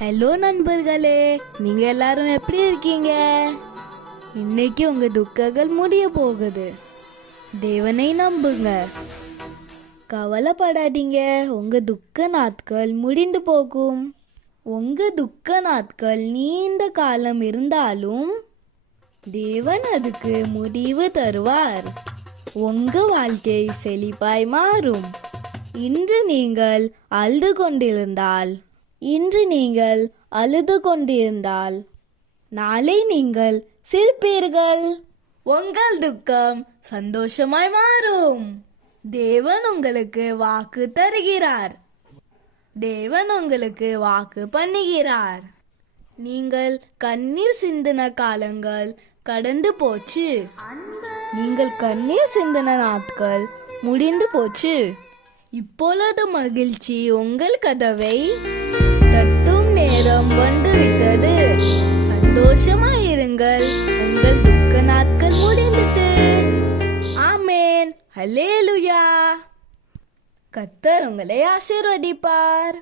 Hello நண்பர்களே, நீங்க எல்லாரும் எப்படி இருக்கீங்க? இன்னைக்கு உங்க துக்கங்கள் முடிய போகுது. தேவனை நம்புங்க, கவலைப்படாதீங்க. உங்க துக்க நாட்கள் முடிந்து போகும். உங்க துக்க நாட்கள் நீண்ட காலம் இருந்தாலும் தேவன் அதுக்கு முடிவு தருவார். உங்க வாழ்க்கை செழிப்பாய் மாறும். இன்று நீங்கள் அழுது கொண்டிருந்தால் நாளை நீங்கள் சிரிப்பீர்கள். உங்கள் துக்கம் சந்தோஷமாய் மாறும். தேவன் உங்களுக்கு வாக்கு தருகிறார். தேவன் உங்களுக்கு வாக்கு பண்ணுகிறார். நீங்கள் கண்ணீர் சிந்தின காலங்கள் கடந்து போச்சு. நீங்கள் கண்ணீர் சிந்தின நாட்கள் முடிந்து போச்சு. இப்பொழுது மகிழ்ச்சி உங்கள் கதவை தட்டும் நேரம் வந்துவிட்டது. சந்தோஷமாயிருங்கள், உங்கள் துக்க நாட்கள் முடிந்தது. ஆமேன், ஹல்லேலூயா. கர்த்தர் உங்களை ஆசீர்வதிப்பார்.